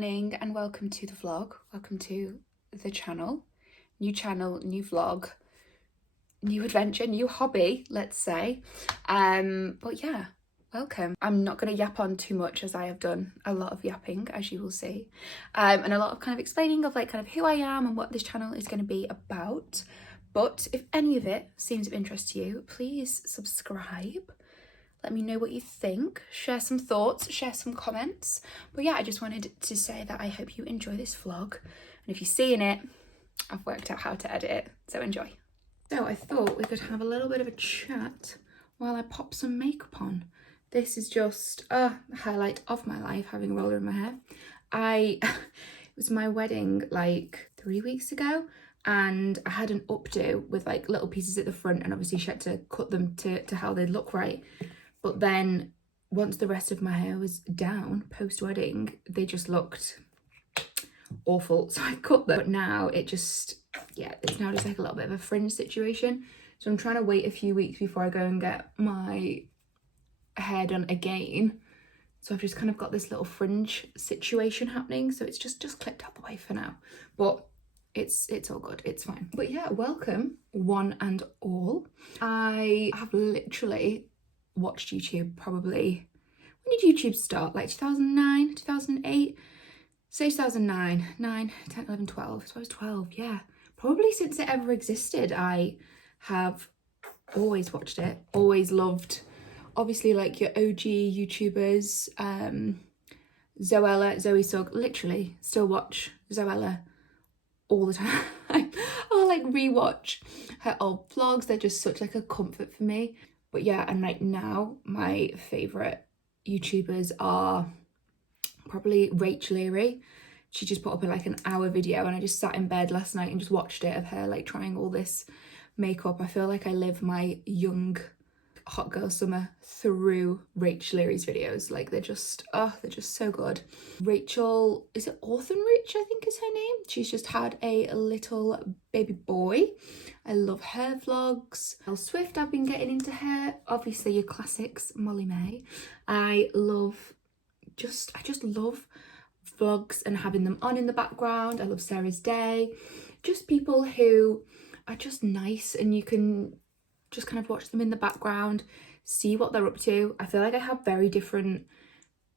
morning and welcome to the vlog. Welcome to the channel, new vlog, new adventure, new hobby, let's say. But yeah, welcome. I'm not going to yap on too much as I have done a lot of yapping, as you will see, and a lot of kind of explaining of like kind of who I am and what this channel is going to be about. But if any of it seems of interest to you, please subscribe. Let me know what you think, share some thoughts, share some comments. But yeah, I just wanted to say that I hope you enjoy this vlog. And if you're seeing it, I've worked out how to edit it, so enjoy. So I thought we could have a little bit of a chat while I pop some makeup on. This is just a highlight of my life, having roller in my hair. It was my wedding like 3 weeks ago, and I had an updo with like little pieces at the front, and obviously she had to cut them to how they'd look right. But then once the rest of my hair was down post-wedding, they just looked awful. So I cut them. But now it's now just like a little bit of a fringe situation. So I'm trying to wait a few weeks before I go and get my hair done again. So I've just kind of got this little fringe situation happening. So it's just clipped out the way for now. But it's all good, it's fine. But yeah, welcome one and all. I have literally watched YouTube probably, when did YouTube start? Like 2009, 2008? Say 2009, 9, 10, 11, 12. So I was 12, yeah. Probably since it ever existed, I have always watched it, always loved, obviously like your OG YouTubers, Zoe Sugg, literally still watch Zoella all the time. I'll like rewatch her old vlogs. They're just such like a comfort for me. But yeah, and like now my favourite YouTubers are probably Rach Leary. She just put up like an hour video, and I just sat in bed last night and just watched it of her like trying all this makeup. I feel like I live my young hot girl summer through Rach Leary's videos. Like they're just so good. Rachel, is it Orphan Rich, I think is her name? She's just had a little baby boy. I love her vlogs. Elle Swift, I've been getting into her. Obviously your classics, Molly May. I just love vlogs and having them on in the background. I love Sarah's Day. Just people who are just nice and you can just kind of watch them in the background, see what they're up to. I feel like I have very different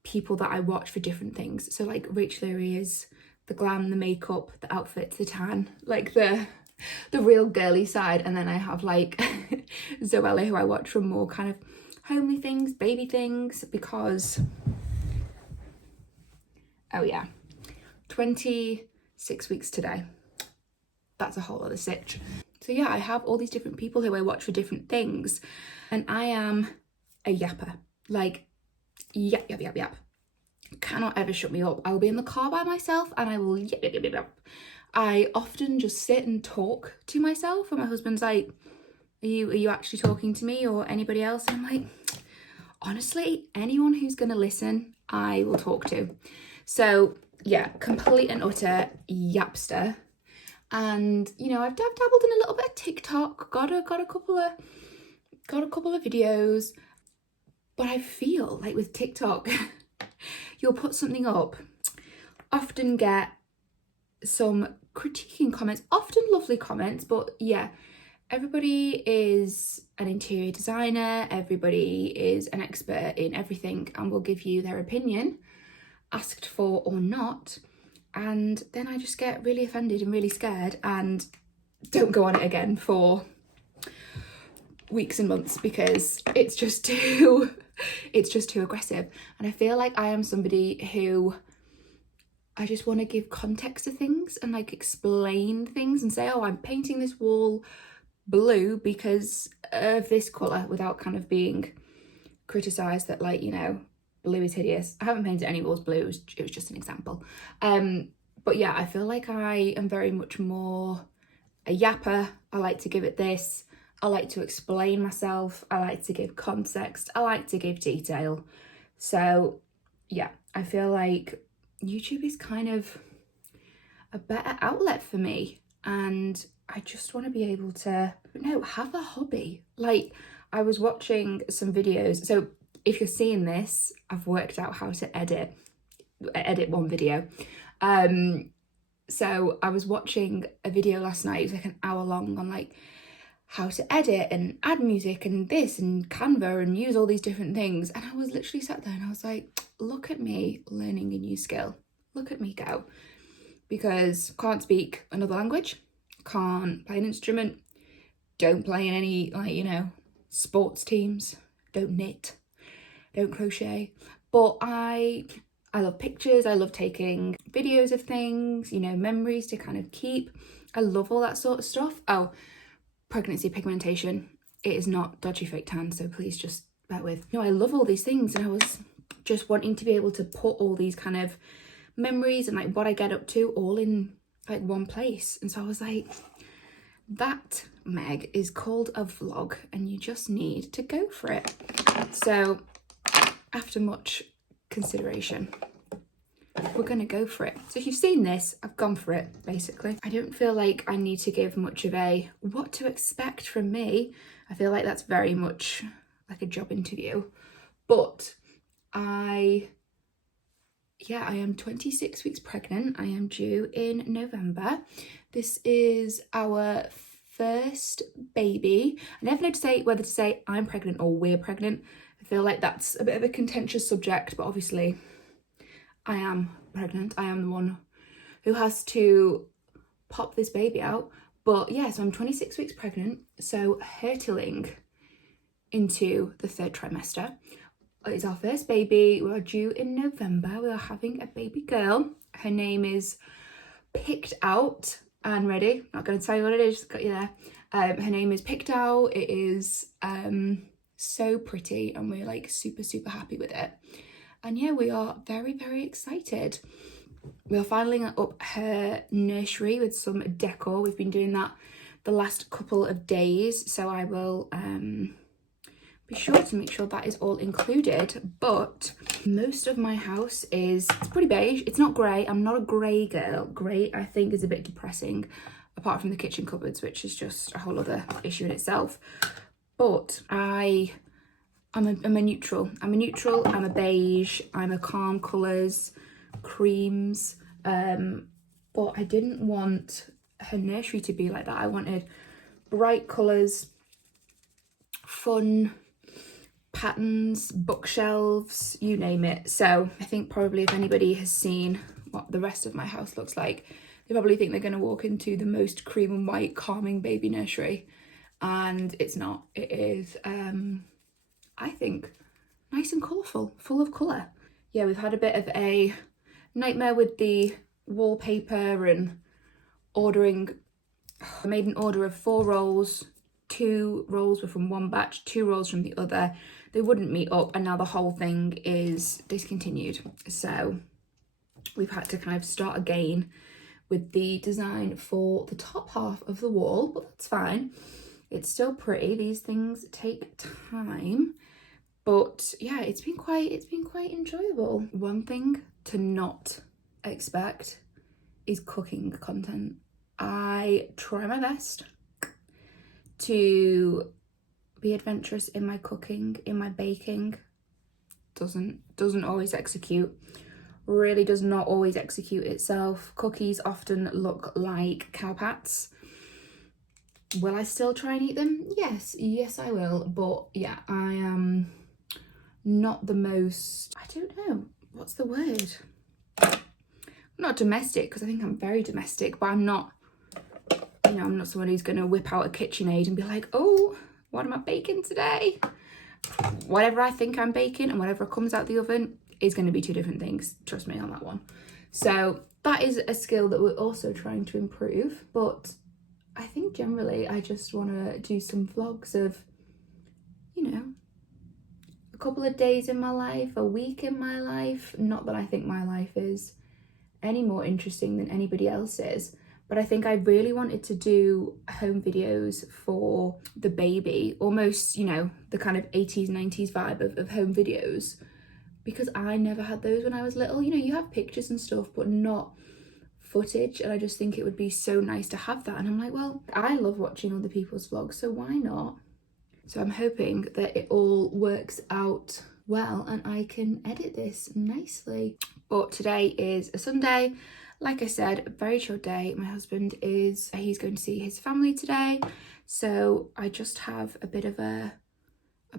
people that I watch for different things. So like Rachel Leary is the glam, the makeup, the outfits, the tan, like the real girly side. And then I have like Zoella, who I watch for more kind of homely things, baby things, because, oh yeah, 26 weeks today. That's a whole other sitch. So yeah, I have all these different people who I watch for different things, and I am a yapper. Like, yap. Cannot ever shut me up. I will be in the car by myself and I will yap. I often just sit and talk to myself, and my husband's like, are you actually talking to me or anybody else? And I'm like, honestly, anyone who's gonna listen, I will talk to. So yeah, complete and utter yapster. And you know, I've dabbled in a little bit of TikTok, got a couple of videos, but I feel like with TikTok, you'll put something up, often get some critiquing comments, often lovely comments, but yeah, everybody is an interior designer, everybody is an expert in everything and will give you their opinion, asked for or not. And then I just get really offended and really scared and don't go on it again for weeks and months because it's just too aggressive. And I feel like I am somebody who, I just want to give context to things and like explain things and say, oh, I'm painting this wall blue because of this colour, without kind of being criticised that, like, you know, blue is hideous. I haven't painted any walls blue, it was just an example. But yeah, I feel like I am very much more a yapper. I like to give it this. I like to explain myself. I like to give context. I like to give detail. So yeah, I feel like YouTube is kind of a better outlet for me. And I just want to be able to, have a hobby. Like, I was watching some videos. So if you're seeing this, I've worked out how to edit edit one video. So I was watching a video last night, it was like an hour long, on like how to edit and add music and this and Canva and use all these different things. And I was literally sat there and I was like, look at me learning a new skill. Look at me go. Because can't speak another language, can't play an instrument, don't play in any, like, you know, sports teams, don't knit, don't crochet. But I love pictures, I love taking videos of things, you know, memories to kind of keep. I love all that sort of stuff. Oh, pregnancy pigmentation. It is not dodgy fake tan, so please just bear with. No, I love all these things, and I was just wanting to be able to put all these kind of memories and like what I get up to all in like one place. And so I was like, that, Meg, is called a vlog, and you just need to go for it. So after much consideration, we're gonna go for it. So if you've seen this, I've gone for it, basically. I don't feel like I need to give much of a what to expect from me. I feel like that's very much like a job interview. But I am 26 weeks pregnant. I am due in November. This is our first baby. I never know whether to say I'm pregnant or we're pregnant. I feel like that's a bit of a contentious subject, but obviously I am pregnant. I am the one who has to pop this baby out. But yeah, so I'm 26 weeks pregnant, so hurtling into the third trimester. It's our first baby. We are due in November. We are having a baby girl. Her name is picked out and ready. Not going to tell you what it is, just got you there. Her name is picked out. It is so pretty, and we're like super, super happy with it. And yeah, we are very, very excited. We are filing up her nursery with some decor. We've been doing that the last couple of days, so I will be sure to make sure that is all included. But most of my house it's pretty beige. It's not grey. I'm not a grey girl. Grey, I think, is a bit depressing, apart from the kitchen cupboards, which is just a whole other issue in itself. But I'm a neutral. I'm a beige. I'm a calm colours, creams. But I didn't want her nursery to be like that. I wanted bright colours, fun patterns, bookshelves, you name it. So I think probably if anybody has seen what the rest of my house looks like, they probably think they're going to walk into the most cream and white calming baby nursery, and it's not. It is I think nice and colourful, full of colour. Yeah, we've had a bit of a nightmare with the wallpaper and ordering. I made an order of 4 rolls. 2 rolls were from one batch, 2 rolls from the other. They wouldn't meet up, and now the whole thing is discontinued. So we've had to kind of start again with the design for the top half of the wall, but that's fine. It's still pretty. These things take time, but yeah, it's been quite enjoyable. One thing to not expect is cooking content. I try my best to be adventurous in my cooking, in my baking. Doesn't always execute. Really does not always execute itself. Cookies often look like cowpats. Will I still try and eat them? Yes I will. But yeah, I am not the most, I don't know, what's the word? I'm not domestic, because I think I'm very domestic, but I'm not, you know, I'm not someone who's going to whip out a KitchenAid and be like, oh, what am I baking today? Whatever I think I'm baking and whatever comes out the oven is going to be 2 different things. Trust me on that one. So that is a skill that we're also trying to improve. But I think generally I just want to do some vlogs of, you know, a couple of days in my life, a week in my life. Not that I think my life is any more interesting than anybody else's, but I think I really wanted to do home videos for the baby, almost, you know, the kind of 80s, 90s vibe of home videos, because I never had those when I was little. You know, you have pictures and stuff, but not footage, and I just think it would be so nice to have that. And I'm like, well, I love watching other people's vlogs, so why not? So I'm hoping that it all works out well and I can edit this nicely. But today is a Sunday. Like I said, a very chill day. My husband he's going to see his family today. So I just have a bit of a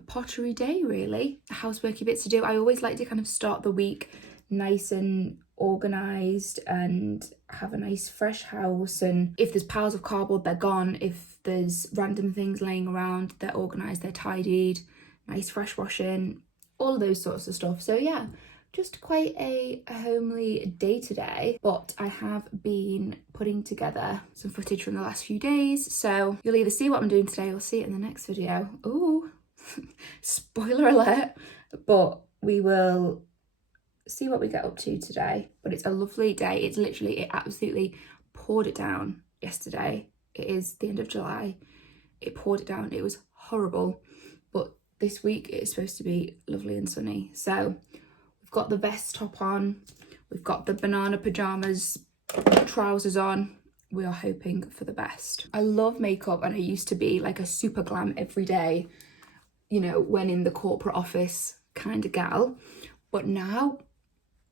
pottery day, really. Houseworky bits to do. I always like to kind of start the week nice and organised and have a nice fresh house. And if there's piles of cardboard, they're gone. If there's random things laying around, they're organised, they're tidied, nice fresh washing, all of those sorts of stuff. So yeah, just quite a homely day today, but I have been putting together some footage from the last few days, so you'll either see what I'm doing today or see it in the next video. Ooh, spoiler alert, but we will see what we get up to today. But it's a lovely day. It absolutely poured it down yesterday. It is the end of July. It poured it down. It was horrible, but this week it is supposed to be lovely and sunny. So we've got the vest top on, we've got the banana pajamas, trousers on. We are hoping for the best. I love makeup, and I used to be like a super glam every day, you know, when in the corporate office kind of gal. But now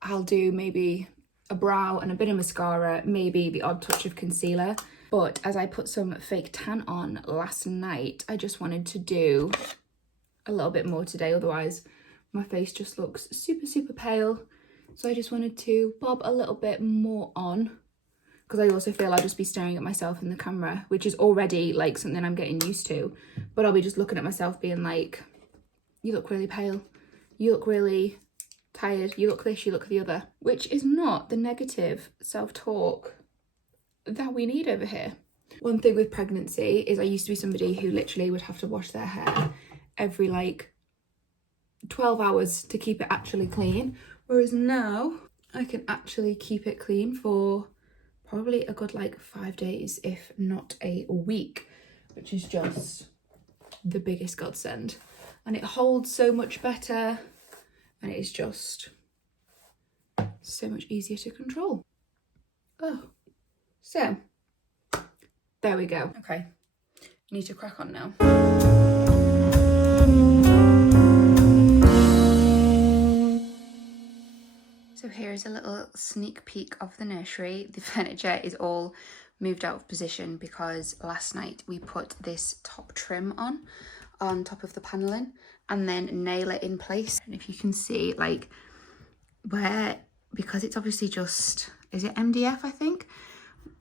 I'll do maybe a brow and a bit of mascara, maybe the odd touch of concealer. But as I put some fake tan on last night, I just wanted to do a little bit more today, otherwise my face just looks super, super pale. So I just wanted to bob a little bit more on, because I also feel I'll just be staring at myself in the camera, which is already like something I'm getting used to. But I'll be just looking at myself being like, you look really pale, you look really tired, you look this, you look the other, which is not the negative self-talk that we need over here. One thing with pregnancy is I used to be somebody who literally would have to wash their hair every like 12 hours to keep it actually clean, whereas now I can actually keep it clean for probably a good like 5 days, if not a week, which is just the biggest godsend. And it holds so much better, and it is just so much easier to control. Oh, so there we go. Okay, need to crack on now. So here's a little sneak peek of the nursery. The furniture is all moved out of position because last night we put this top trim on top of the paneling and then nail it in place. And if you can see, like, where, because it's obviously just, is it MDF, I think?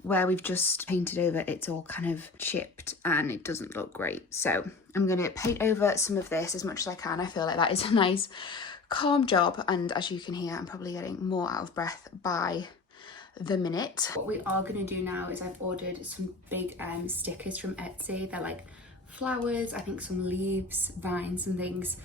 Where we've just painted over, it's all kind of chipped and it doesn't look great. So I'm going to paint over some of this as much as I can. I feel like that is a nice calm job, and as you can hear, I'm probably getting more out of breath by the minute. What we are going to do now is I've ordered some big stickers from Etsy. They're like flowers, I think some leaves, vines and things,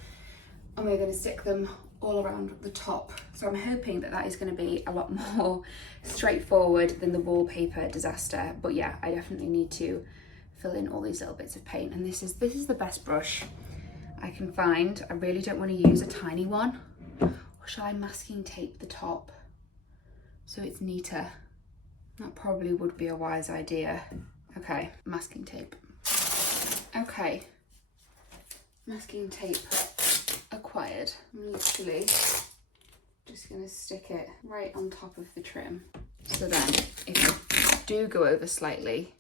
and we're going to stick them all around the top. So I'm hoping that that is going to be a lot more straightforward than the wallpaper disaster. But yeah, I definitely need to fill in all these little bits of paint, and this is the best brush I can find. I really don't want to use a tiny one. Or shall I masking tape the top so it's neater? That probably would be a wise idea. Okay, masking tape. Okay, masking tape acquired. I'm literally just going to stick it right on top of the trim. So then if I do go over slightly,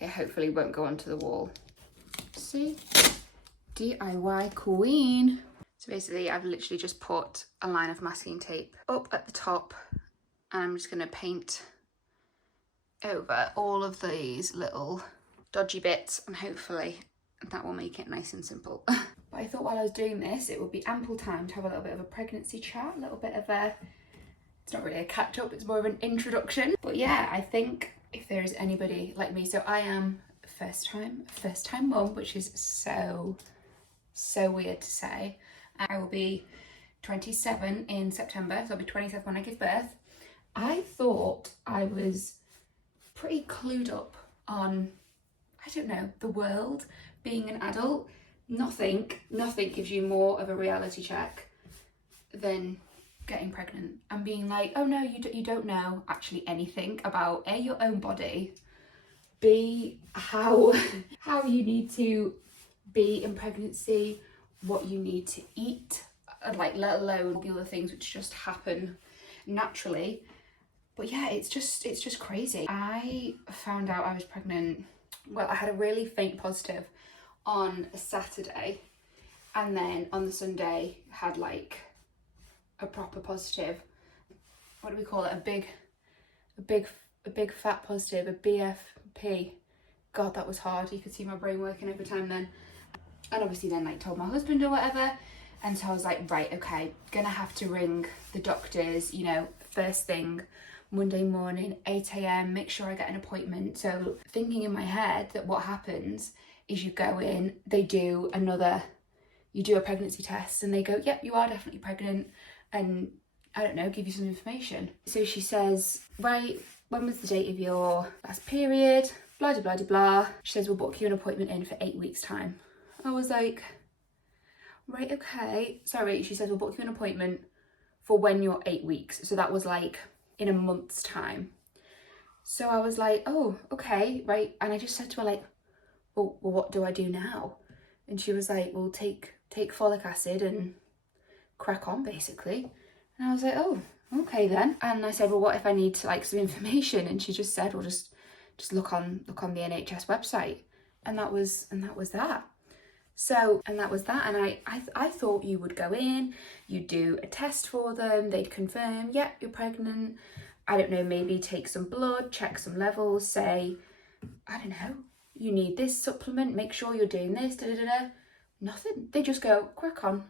it hopefully won't go onto the wall. See? DIY queen. So basically I've literally just put a line of masking tape up at the top, and I'm just going to paint over all of these little dodgy bits, and hopefully that will make it nice and simple. But I thought while I was doing this, it would be ample time to have a little bit of a pregnancy chat, a little bit of a, it's not really a catch up, it's more of an introduction. But yeah, I think if there is anybody like me, so I am first time mum, which is so weird to say. I will be 27 in September, so I'll be 27 when I give birth. I thought I was pretty clued up on, I don't know, the world, being an adult. Nothing gives you more of a reality check than getting pregnant and being like, oh no, you don't know actually anything about A, your own body, B, how you need to be in pregnancy, what you need to eat. like let alone all the other things which just happen naturally. But yeah, it's just crazy. I found out I was pregnant, well, I had a really faint positive on a Saturday, and then on the Sunday had like a proper positive. What do we call it? A big fat positive, a BFP. God, that was hard. You could see my brain working every time then. And obviously then like told my husband or whatever. And so I was like, right, okay, gonna have to ring the doctors, you know, first thing Monday morning, 8 a.m, make sure I get an appointment. So thinking in my head that what happens is you go in, you do a pregnancy test and they go, yep, you are definitely pregnant, and I don't know, give you some information. So she says, right, when was the date of your last period? Blah, blah, blah, blah. She says, we'll book you an appointment in for 8 weeks time. I was like, right, okay. Sorry, she said, we'll book you an appointment for when you're 8 weeks. So that was like in a month's time. So I was like, oh, okay, right. And I just said to her like, well, what do I do now? And she was like, well, take folic acid and crack on basically. And I was like, oh, okay then. And I said, well, what if I need like some information? And she just said, well, just look on the NHS website. And that was that. So, and that was that. And I thought you would go in, you'd do a test for them, they'd confirm, yep, you're pregnant. I don't know, maybe take some blood, check some levels, say, I don't know, you need this supplement, make sure you're doing this, da da da da. Nothing. They just go, crack on.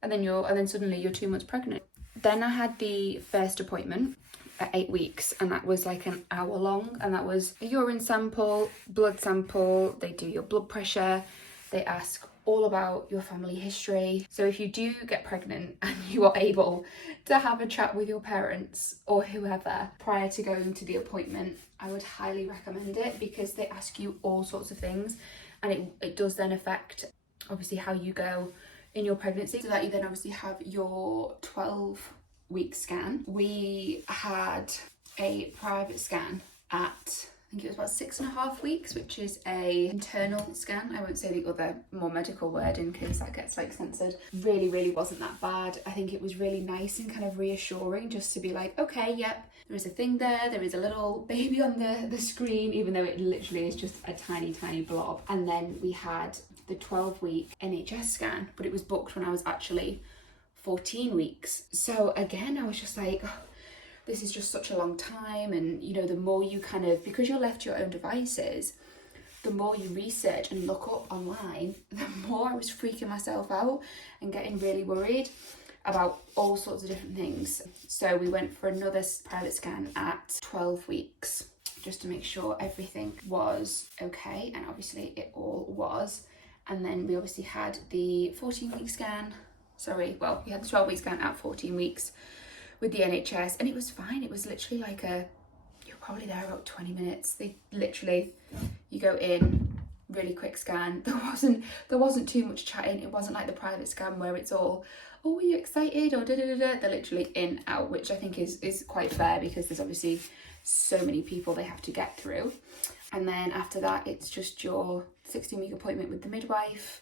And then suddenly you're 2 months pregnant. Then I had the first appointment at 8 weeks, and that was like an hour long, and that was a urine sample, blood sample, they do your blood pressure, they ask all about your family history. So if you do get pregnant and you are able to have a chat with your parents or whoever prior to going to the appointment, I would highly recommend it, because they ask you all sorts of things, and it does then affect obviously how you go in your pregnancy. So that you then obviously have your 12-week scan. We had a private scan at, I think it was about 6.5 weeks, which is a internal scan. I won't say the other more medical word in case that gets like censored. Really wasn't that bad. I think it was really nice and kind of reassuring just to be like, okay, yep, there is a thing there is a little baby on the screen, even though it literally is just a tiny blob. And then we had the 12-week NHS scan, but it was booked when I was actually 14 weeks. So again, I was just like, oh, this is just such a long time. And you know, the more you kind of, because you're left to your own devices, the more you research and look up online, the more I was freaking myself out and getting really worried about all sorts of different things. So we went for another private scan at 12 weeks just to make sure everything was okay, and obviously it all was. And then we obviously had the 14-week scan, we had the 12-week scan at 14 weeks with the NHS, and it was fine. It was literally like you're probably there about 20 minutes. They literally, you go in, really quick scan. There wasn't too much chatting. It wasn't like the private scan where it's all, oh, are you excited, or da-da-da-da. They're literally in, out, which I think is quite fair, because there's obviously so many people they have to get through. And then after that, it's just your 16-week appointment with the midwife,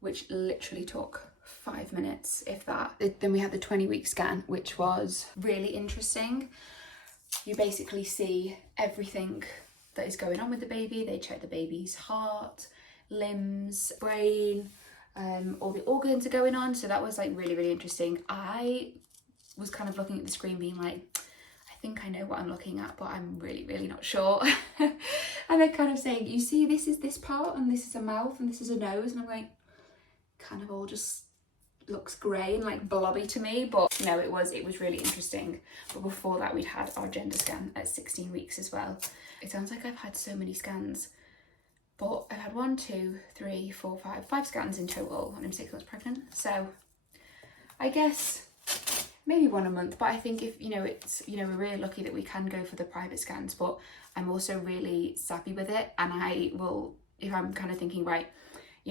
which literally took 5 minutes, if that. Then we had the 20-week scan, which was really interesting. You basically see everything that is going on with the baby. They check the baby's heart, limbs, brain, all the organs are going on. So that was like really interesting. I was kind of looking at the screen being like, I think I know what I'm looking at, but I'm really not sure. And they're kind of saying, you see, this is this part, and this is a mouth, and this is a nose, and I'm like, kind of all just looks grey and like blobby to me. But no, it was really interesting. But before that, we'd had our gender scan at 16 weeks as well. It sounds like I've had so many scans, but I've had 1, 2, 3, 4, 5 scans in total, and I'm 6 months pregnant. So I guess maybe 1 a month, but I think if, we're really lucky that we can go for the private scans. But I'm also really savvy with it, and I will, if I'm kind of thinking, right,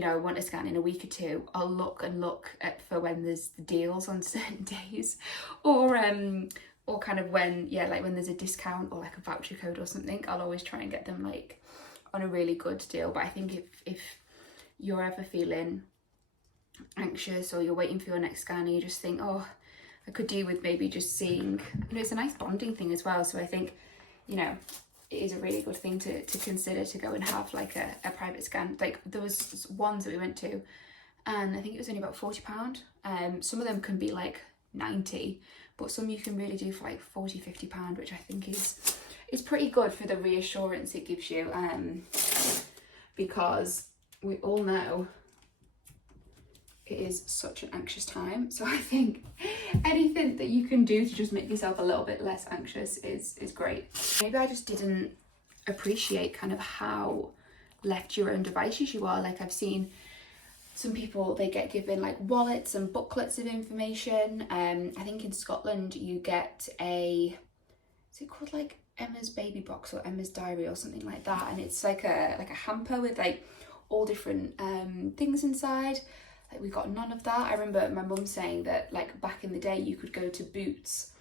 I want a scan in a week or 2, I'll look at for when there's the deals on certain days, or kind of when there's a discount or like a voucher code or something. I'll always try and get them like on a really good deal. But I think if you're ever feeling anxious or you're waiting for your next scan and you just think, oh, I could do with maybe just seeing, you know, it's a nice bonding thing as well. So I think, you know, it is a really good thing to consider, to go and have like a private scan. Like there was ones that we went to and I think it was only about £40. Some of them can be like 90, but some you can really do for like £40-50, which I think is pretty good for the reassurance it gives you, because we all know it is such an anxious time. So I think anything that you can do to just make yourself a little bit less anxious is great. Maybe I just didn't appreciate kind of how left to your own devices you are. Like I've seen some people, they get given like wallets and booklets of information. I think in Scotland you get is it called like Emma's baby box or Emma's diary or something like that, and it's like a hamper with like all different things inside. Like we got none of that. I remember my mum saying that like back in the day you could go to Boots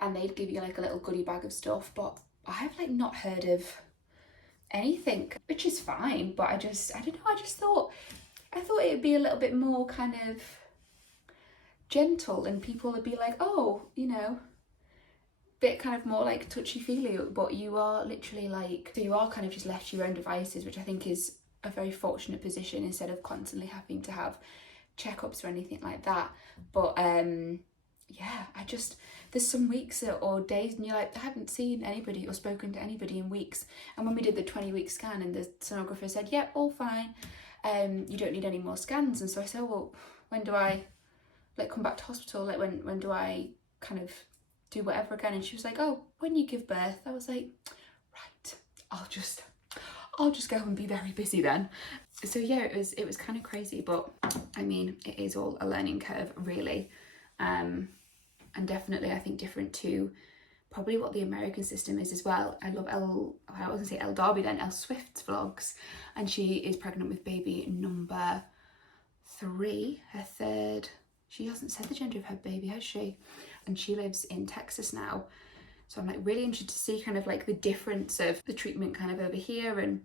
and they'd give you like a little goodie bag of stuff, but I've like not heard of anything, which is fine, but I don't know, I thought it'd be a little bit more kind of gentle and people would be like, oh, you know, bit kind of more like touchy-feely, but you are literally like, so you are kind of just left to your own devices, which I think is a very fortunate position instead of constantly having to have checkups or anything like that. But yeah, there's some weeks or days and you're like, I haven't seen anybody or spoken to anybody in weeks. And when we did the 20-week scan and the sonographer said, yep, all fine, you don't need any more scans. And so I said, well, when do I like come back to hospital? Like when do I kind of do whatever again? And she was like, oh, when you give birth. I was like, right, I'll just go and be very busy then. So yeah, it was kind of crazy, but I mean, it is all a learning curve really. And definitely I think different to probably what the American system is as well. I love I was gonna say Elle Darby then, Elle Swift's vlogs, and she is pregnant with baby number 3, her third. She hasn't said the gender of her baby, has she? And she lives in Texas now. So I'm like really interested to see kind of like the difference of the treatment kind of over here and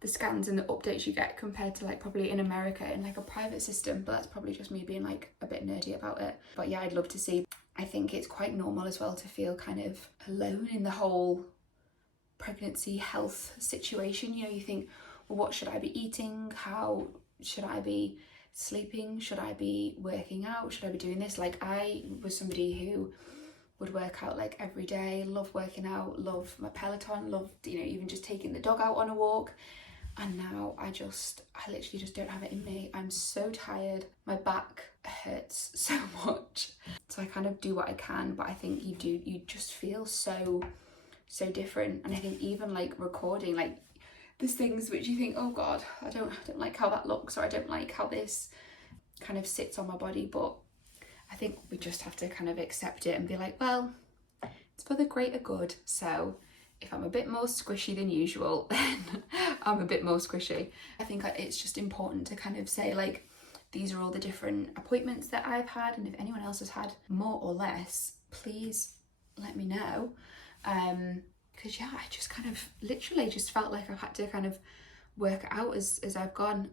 the scans and the updates you get compared to like probably in America in like a private system. But that's probably just me being like a bit nerdy about it. But yeah, I'd love to see. I think it's quite normal as well to feel kind of alone in the whole pregnancy health situation. You know, you think, well, what should I be eating? How should I be sleeping? Should I be working out? Should I be doing this? Like I was somebody who would work out like every day, love working out, love my Peloton, love, you know, even just taking the dog out on a walk. And now I literally just don't have it in me. I'm so tired. My back hurts so much. So I kind of do what I can, but I think you just feel so different. And I think even like recording, like there's things which you think, oh God, I don't like how that looks, or I don't like how this kind of sits on my body. But I think we just have to kind of accept it and be like, well, it's for the greater good. So if I'm a bit more squishy than usual, then I'm a bit more squishy. I think it's just important to kind of say like, these are all the different appointments that I've had, and if anyone else has had more or less, please let me know. Because yeah, I just kind of literally just felt like I've had to kind of work it out as I've gone.